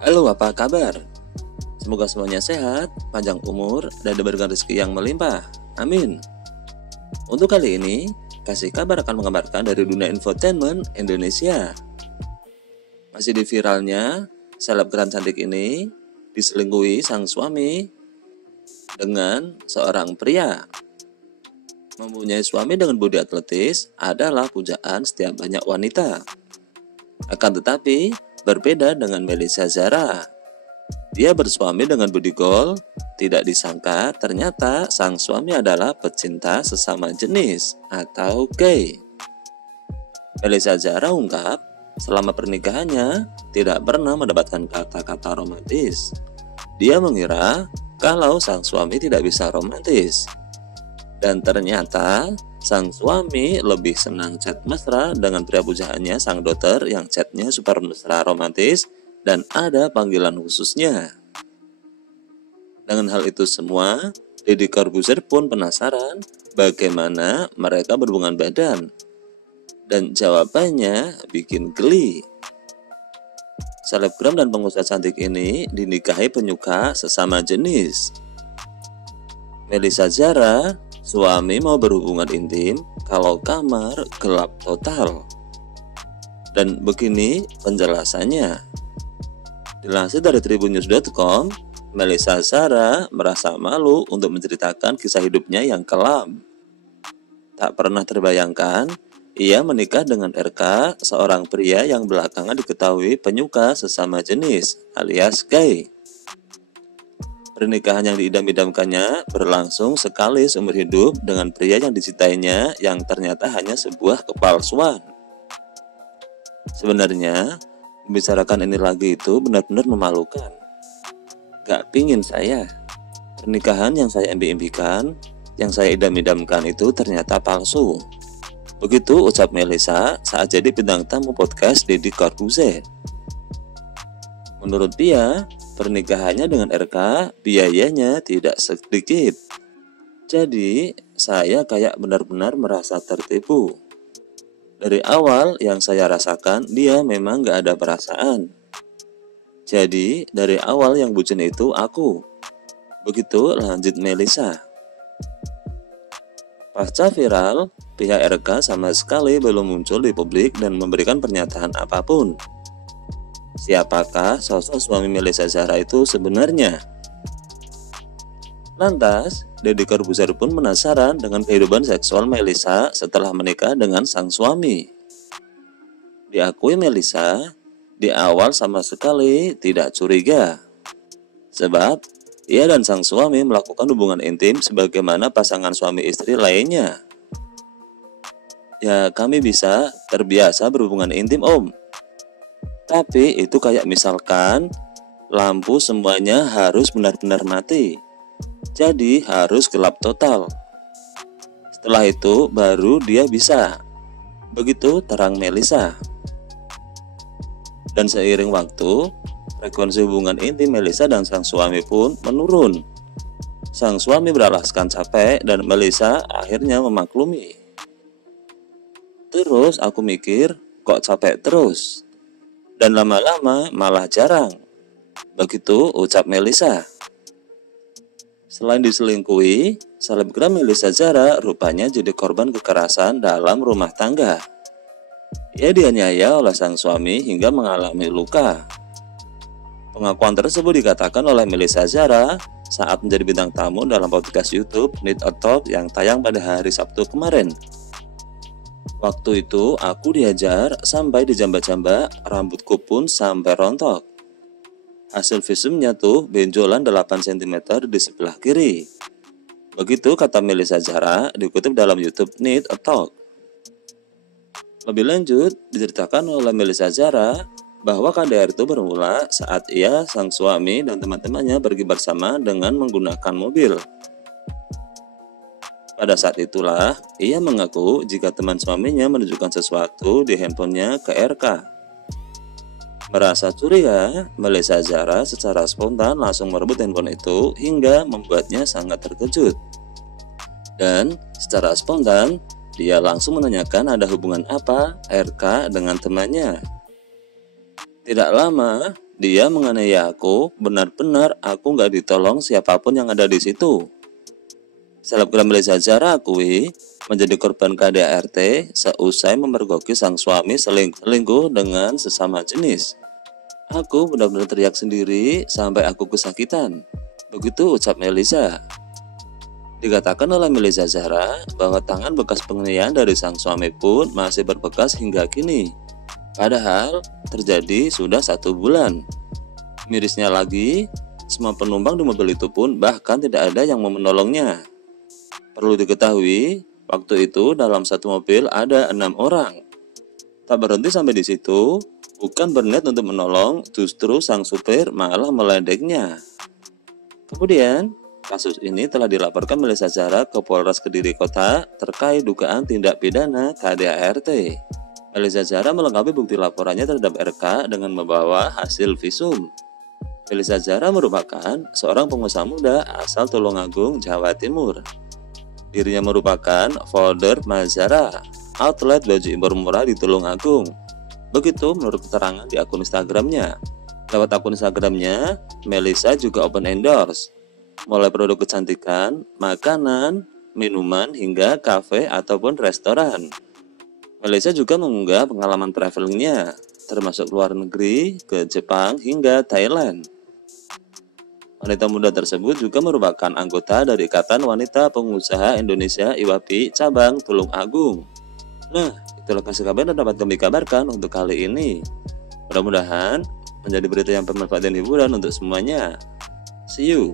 Halo, apa kabar? Semoga semuanya sehat, panjang umur, dan diberikan rezeki yang melimpah. Amin. Untuk kali ini, Kasih Kabar akan mengabarkan dari dunia infotainment Indonesia. Masih di viralnya, selebgram cantik ini diselingkuhi sang suami dengan seorang pria. Mempunyai suami dengan bodi atletis adalah pujaan setiap banyak wanita. Akan tetapi, berbeda dengan Melissa Zara. Dia bersuami dengan body goal, tidak disangka ternyata sang suami adalah pecinta sesama jenis atau gay. Melissa Zara ungkap, selama pernikahannya tidak pernah mendapatkan kata-kata romantis. Dia mengira kalau sang suami tidak bisa romantis. Dan ternyata sang suami lebih senang chat mesra dengan pria pujaannya sang dokter yang chatnya super mesra romantis dan ada panggilan khususnya. Dengan hal itu semua, Deddy Corbuzier pun penasaran bagaimana mereka berhubungan badan. Dan jawabannya bikin geli. Selebgram dan pengusaha cantik ini dinikahi penyuka sesama jenis. Melissa Zara, suami mau berhubungan intim kalau kamar gelap total. Dan begini penjelasannya. Dilansir dari tribunnews.com, Melissa Zara merasa malu untuk menceritakan kisah hidupnya yang kelam. Tak pernah terbayangkan, ia menikah dengan RK, seorang pria yang belakangan diketahui penyuka sesama jenis alias gay. Pernikahan yang diidam-idamkannya berlangsung sekali seumur hidup dengan pria yang dicintainya yang ternyata hanya sebuah kepalsuan. Sebenarnya, membicarakan ini lagi itu benar-benar memalukan. Gak pingin saya. Pernikahan yang saya impi-impikan, yang saya idam-idamkan itu ternyata palsu. Begitu ucap Melissa saat jadi bintang tamu podcast Deddy Corbuzier. Menurut dia, pernikahannya dengan RK biayanya tidak sedikit. Jadi, saya kayak benar-benar merasa tertipu. Dari awal yang saya rasakan dia memang gak ada perasaan. Jadi dari awal yang bucin itu aku. Begitu lanjut Melissa. Pasca viral, pihak RK sama sekali belum muncul di publik dan memberikan pernyataan apapun. Siapakah sosok suami Melissa Zara itu sebenarnya? Lantas, Deddy Corbuzier pun penasaran dengan kehidupan seksual Melissa setelah menikah dengan sang suami. Diakui Melissa, di awal sama sekali tidak curiga. Sebab, ia dan sang suami melakukan hubungan intim sebagaimana pasangan suami istri lainnya. Ya, kami bisa terbiasa berhubungan intim, Om. Tapi itu kayak misalkan, lampu semuanya harus benar-benar mati. Jadi harus gelap total. Setelah itu baru dia bisa. Begitu terang Melissa. Dan seiring waktu, frekuensi hubungan intim Melissa dan sang suami pun menurun. Sang suami beralaskan capek dan Melissa akhirnya memaklumi. Terus aku mikir, kok capek terus? Dan lama-lama malah jarang. Begitu ucap Melissa. Selain diselingkuhi, selebgram Melissa Zara rupanya jadi korban kekerasan dalam rumah tangga. Ia dianiaya oleh sang suami hingga mengalami luka. Pengakuan tersebut dikatakan oleh Melissa Zara saat menjadi bintang tamu dalam podcast YouTube Need a Talk yang tayang pada hari Sabtu kemarin. Waktu itu aku diajar sampai dijambak-jambak, rambutku pun sampai rontok. Hasil visumnya tuh benjolan 8 cm di sebelah kiri. Begitu kata Melissa Zara dikutip dalam YouTube Need a Talk. Lebih lanjut, diceritakan oleh Melissa Zara bahwa KDR itu bermula saat ia, sang suami, dan teman-temannya pergi bersama dengan menggunakan mobil. Pada saat itulah, ia mengaku jika teman suaminya menunjukkan sesuatu di handphonenya ke RK. Merasa curiga, Melissa Zara secara spontan langsung merebut handphone itu hingga membuatnya sangat terkejut. Dan secara spontan, dia langsung menanyakan ada hubungan apa RK dengan temannya. Tidak lama, dia menganiaya aku, benar-benar aku nggak ditolong siapapun yang ada di situ. Selebgram Melisa Zahra akui menjadi korban KDRT seusai memergoki sang suami selingkuh dengan sesama jenis. Aku benar-benar teriak sendiri sampai aku kesakitan. Begitu ucap Melisa. Dikatakan oleh Melisa Zahra bahwa tangan bekas penganiayaan dari sang suami pun masih berbekas hingga kini. Padahal terjadi sudah 1 bulan. Mirisnya lagi, semua penumpang di mobil itu pun bahkan tidak ada yang mau menolongnya. Perlu diketahui, waktu itu dalam satu mobil ada 6 orang. Tak berhenti sampai di situ, bukan berniat untuk menolong, justru sang supir malah meledeknya. Kemudian, kasus ini telah dilaporkan Melisa Zahra ke Polres Kediri Kota terkait dugaan tindak pidana KDRT. Melisa Zahra melengkapi bukti laporannya terhadap RK dengan membawa hasil visum. Melisa Zahra merupakan seorang pengusaha muda asal Tulungagung, Jawa Timur. Dirinya merupakan founder Mazara, outlet baju impor murah di Tulungagung. Begitu menurut keterangan di akun Instagramnya. Lewat akun Instagramnya, Melisa juga open endorse, mulai produk kecantikan, makanan, minuman, hingga kafe ataupun restoran. Melisa juga mengunggah pengalaman travelingnya, termasuk luar negeri, ke Jepang hingga Thailand. Wanita muda tersebut juga merupakan anggota dari Ikatan Wanita Pengusaha Indonesia IWAPI cabang Tulungagung. Nah, itulah kasih kabar yang dapat kami kabarkan untuk kali ini. Mudah-mudahan menjadi berita yang bermanfaat dan hiburan untuk semuanya. See you.